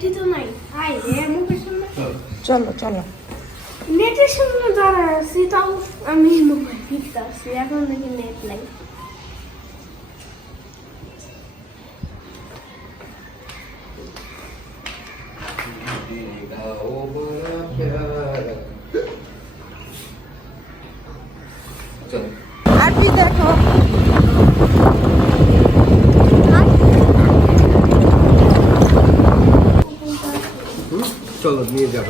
নেটই তো নাই। হাই রে মুখের সামনে চলো। চলো নেটের সামনে দাঁড়া আছি তাও আমি মোবাইল টিপতে আসছি এখন দেখি নেট নাই। চল আর কি দেখো চলো নিয়ে যাব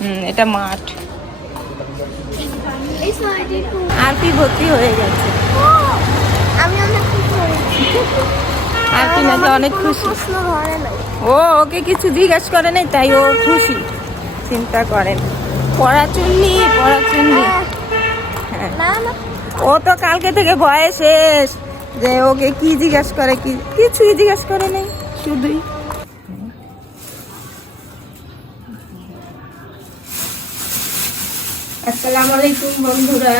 হুম এটা মাঠ। আর কি ভর্তি হয়ে গেছে? আমি অনেক আর কি নাকি অনেক খুশি? প্রশ্ন ধরে নাই। ও ওকে কিছু জিজ্ঞেস করে নাই তাই ও খুশি। চিন্তা করেন। পড়াচুন্নি পড়াচুন্নি হ্যাঁ। না না। ও তো কালকে থেকে ভয়ে শেষ। যে ওকে কি জিজ্ঞেস করে কি কিছুই জিজ্ঞেস করে নেই শুধুই। আসসালামু আলাইকুম বন্ধুরা।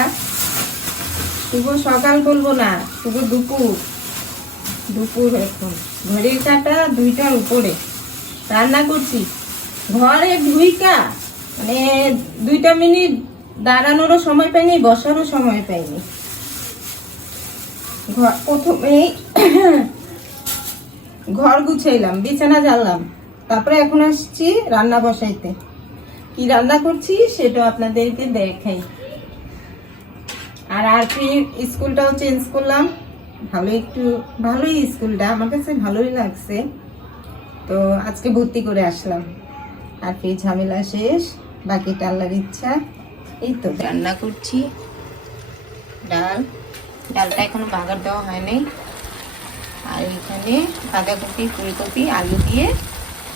শুভ সকাল বলব না, শুভ দুপুর। দুপুর এখন। ঘড়ির কাটা দুইটার উপরে। রান্না করছি। ঘরে ঢুইকা মানে দুইটা মিনিট দাঁড়ানোরও সময় পাইনি, বসারও সময় পাইনি। ঘর প্রথমেই ঘর গুছাইলাম, বিছানা জ্বাললাম তারপরে এখন আসছি রান্না বসাইতে। কি রান্না করছি সেটা আপনাদেরকে দেখাই। আর আর কি স্কুলটাও চেঞ্জ করলাম। ভালো একটু, ভালোই স্কুলটা, আমার কাছে ভালোই লাগছে। তো আজকে ভর্তি করে আসলাম। আর কি ঝামেলা শেষ বাকি আল্লাহর ইচ্ছা। এই তো। রান্না করছি। ডাল। ডালটা এখনও বাগার দেওয়া হয়নি। আর এখানে বাঁধাকপি, ফুলকপি, আলু দিয়ে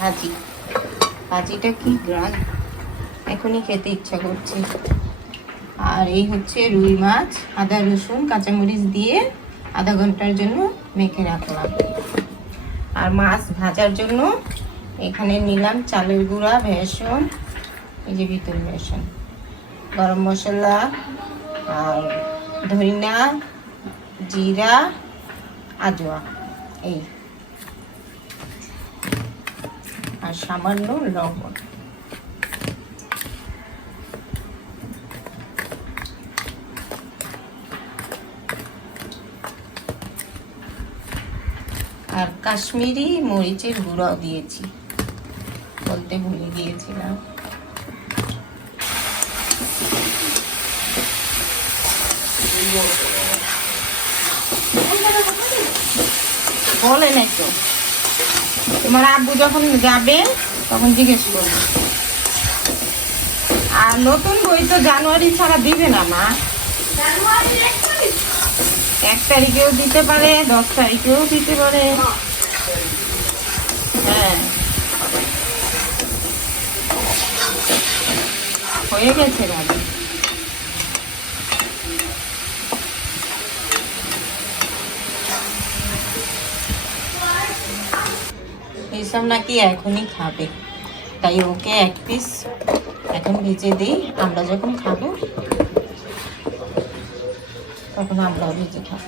ভাজি। ভাজিটা কি গ্রান? এখনই খেতে ইচ্ছা করছে। আর এই হচ্ছে রুই মাছ, আদা, রসুন, কাঁচামরিচ দিয়ে আধা ঘণ্টার জন্য মেখে রাখলাম। আর মাছ ভাজার জন্য এখানে নিলাম চালের গুঁড়া, বেসন, এই যে ভিতর বেসন। গরম মশলা আর ধনিয়া, জিরা, আজোয়া, এই। আর সামান্য লবণ। আর কাশ্মীরি মরিচের গুঁড়াও দিয়েছি। বলতে ভুলে গিয়েছিলাম। বলে নাই তো তোমার আব্বু যখন যাবে, তখন জিজ্ঞেস করবে। আর নতুন বই তো জানুয়ারি ছাড়া দিবে না, মা। এক তারিখেও দিতে পারে, দশ তারিখেও দিতে পারে। হ্যাঁ। হয়ে গেছে ভাবি এইসব নাকি এখনই খাবে। তাই ওকে এক পিস এখন ভেজে দিই, আমরা যখন খাব তখন আমরাও ভেজে খাব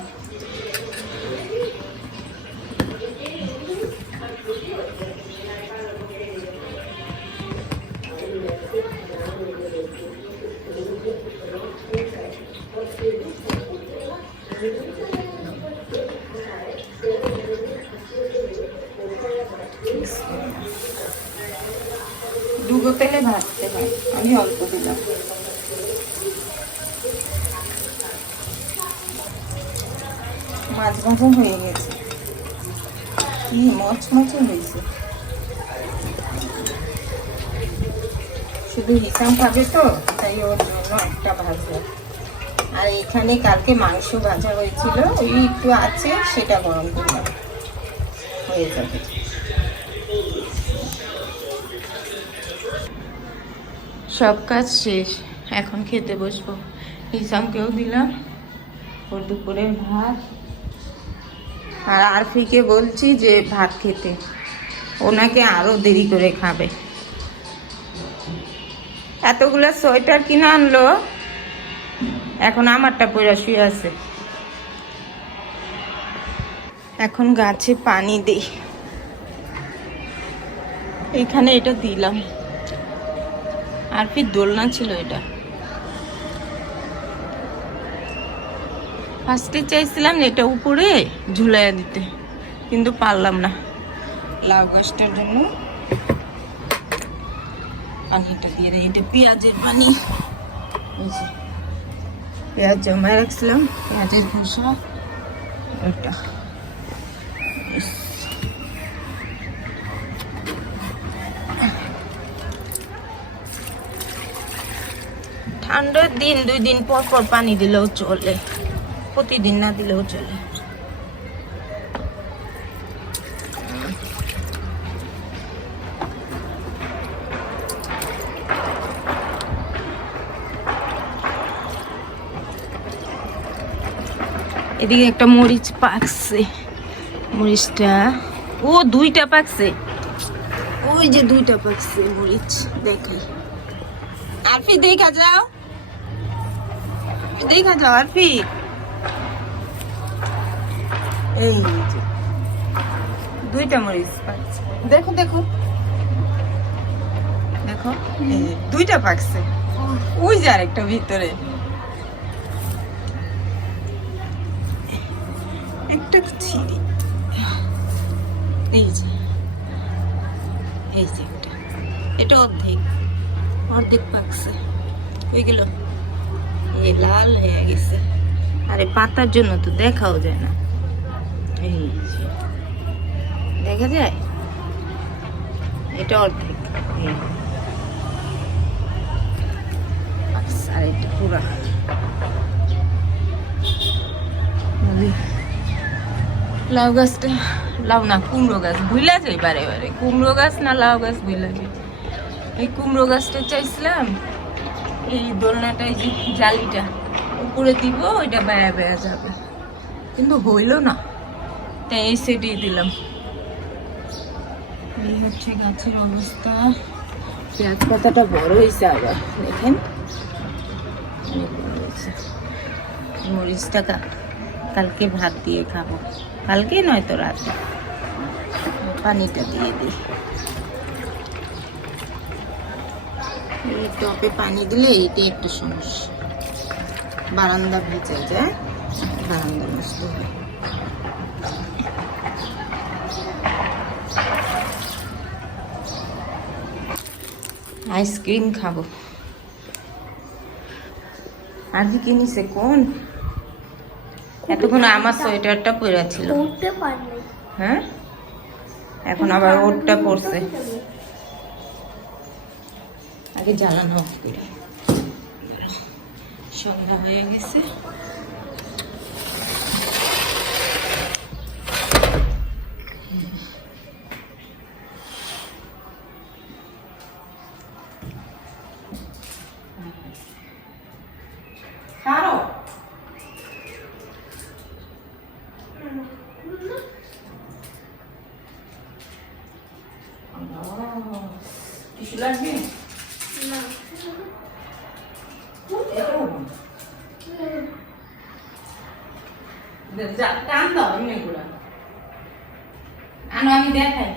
ডুবো তেলে ভাজতে হয় আমি অল্প দিলাম। ভাজা হয়ে গেছে। কি মচমচে হয়েছে। শুধু হিসাম খাবে তো, তাই ওর জন্য একটা ভাজা। আর এখানে কালকে মাংস ভাজা হয়েছিল, ওই একটু আছে, সেটা গরম করলাম হয়ে যাবে। সব কাজ শেষ, এখন খেতে বসবো। হিসামকেও দিলাম। ওর দুপুরের ভাত। আর আরফিকে বলছি যে ভাত খেতে। ওনাকে আরও দেরি করে খাবে। এতগুলো সোয়েটার কিনে আনলো, এখন আমারটা পরে শুয়ে আছে। এখন গাছে পানি দিই। এখানে এটা দিলাম। আর দোলনা ছিল এটা। ফার্স্টে চাইছিলাম এটা উপরে ঝুলাইয়া দিতে, কিন্তু পারলাম না। লাউ গাছটার জন্য পানিটা দিয়ে এটা পেঁয়াজের পানি। পেঁয়াজ জমায় রাখছিলাম, পেঁয়াজের ঠান্ডার দিন, দুই দিন পর পর পানি দিলেও চলে। প্রতিদিন না দিলেও চলে। এদিকে একটা মরিচ পাকছে। মরিচটা, ও দুইটা পাকছে। ওই যে দুইটা পাকছে মরিচ, দেখাই। আরফি, দেখা যাও। দেখা যাও, আরফি। এই দুইটা মরিচ পাকছে দেখো দেখো। দেখো দুইটা পাকছে। ওই যে আরেকটা ভিতরে। একটা ছিঁড়ি। এই যে এই যে একটা। এটা অর্ধেক অর্ধেক পাকছে। হয়ে গেল। এই লাল হয়ে গেছে। আরে পাতার জন্য তো দেখাও যায় না। এই যে। দেখা যায় এটা অর্ধেক এই। আর এটা পুরা? লাউ গাছটা লাউ না কুমড়ো গাছ ভুলা যাই বারে বারে কুমড়ো গাছ না লাউ গাছ ভুলা যাই এই কুমড়ো গাছটা চাইছিলাম এই দোলনাটা এই যে জালিটা উপরে দিব ওইটা বেয়া বেয়া যাবে কিন্তু হইল না তাই এই সেটিয়ে দিলাম। এই হচ্ছে গাছের অবস্থা। পেঁয়াজ পাতাটা বড় হয়েছে আবার দেখেন। মরিচটা কালকে ভাত দিয়ে খাব। কালকে নয় তো রাতে। পানিটা দিয়ে দিই। এই টপে পানি দিলে এটাই একটা সমস্যা। বারান্দা ভেজে যায় বারান্দা নষ্ট হয়। আইসক্রিম খাব। আর কি কিনিছে? কোন? এতক্ষণ আমার সোয়েটারটা পরে ছিল। হ্যাঁ? এখন আবার ওরটা পড়ছে আগে জ্বালানো। সন্ধ্যা হয়ে গেছে। টান দাও এমনি করে আনো আমি দেখাই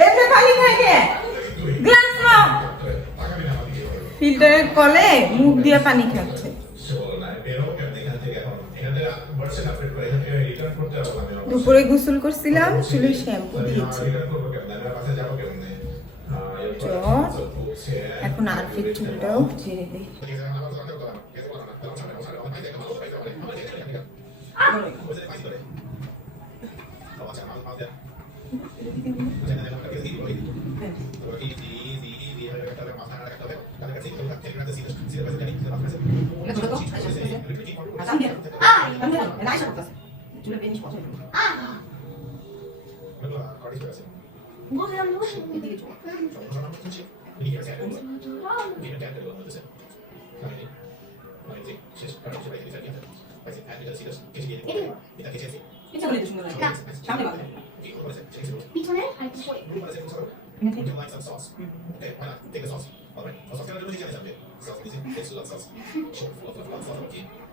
এমনি পানি খাইকে গ্লাস ফিল্টারের কলে মুখ দিয়ে পানি খাচ্ছে। দুপুরে গোসল করছিলাম চুলে শ্যাম্পু দিয়েছি। এখন আর ফির চুলটাও ছেড়ে দিই। বুঝলাম শেষ ইচ্ছা করলে তো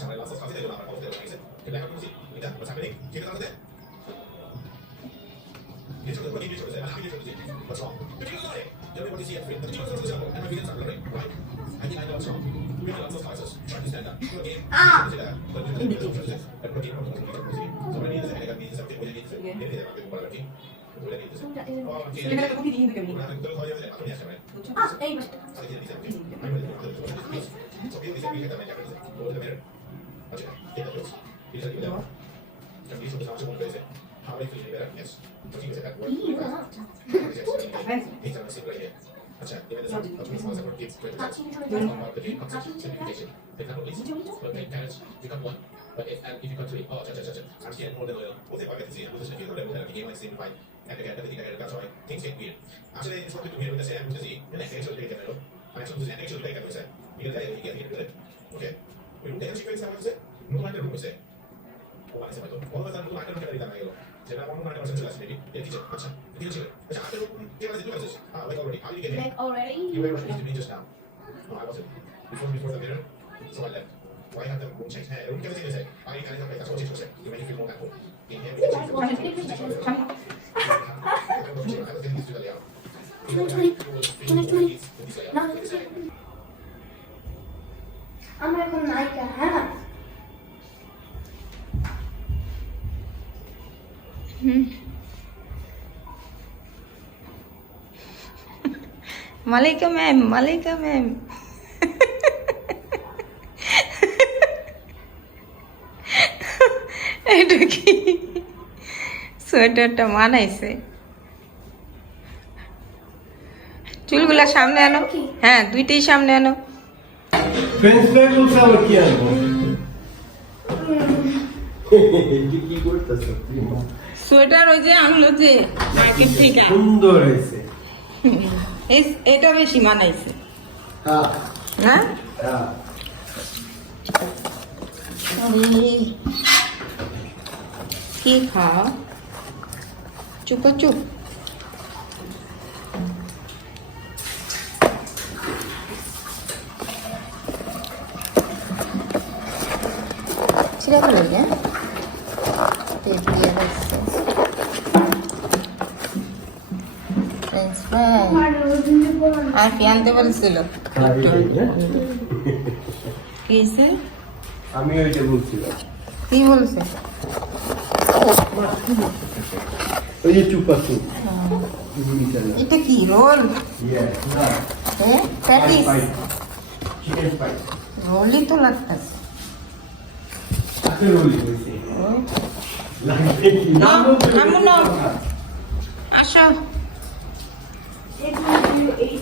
সামনে বাঁধো পিছনে আর পিছনে এখান থেকে। বাহ, কি না, কি না, এরকম একটু। পিছনে আর পিছনে এখান থেকে করে নেবে। বাঁধো। ও, মারিয়া। আর তুমি কোনটা করছ না Ah! কোনটা এই এখানে একটা কপি দিয়ে 노동할 때 보고 있어요. 오만 했을 말도 어느 회사는 노동 안 되는 회사들이 있단 말이에요. 제가 어느 날에 말씀 드렸을 때 예, 디저, 맞죠? 디저 지금. 그래서 앞에로 제가 가서 누가 가서 아, wake already. How did you get here? Wake already? You were supposed to be just now. No, I wasn't. Before before the dinner, so I left. Why have the room change? 네, room 깨끗이 되세요. 아니, 가는 상태에 다시 오지 주세요. You made me feel more thankful. In here, because I'm going to take this chance. Can I tweet? Can I tweet? No. I'm not going to like it. Mallika ma'am Mallika ma'am এটা কি সোয়েটারটা মানাইছে চুলগুলা সামনে আনো হ্যাঁ দুইটাই সামনে আনো কি করতেছো সোয়েটার ওই যে আনলো যে মার্কেট থেকে। সুন্দর হয়েছে। এই- এটা বেশি মানাইছে। হ্যাঁ। হ্যাঁ? হ্যাঁ। কি খাও? চুপ চুপ। ছিঁড়ে গেল না তেল পড়া আর কি আনতে বলছিল? হ্যাঁ, না? কি আমি ওইটা বলছিলাম কি বলছে? ওই যে চুপ এটা কি রোল? হ্যাঁ প্যাটিস? রোলই তো লাগতেছে। আসো।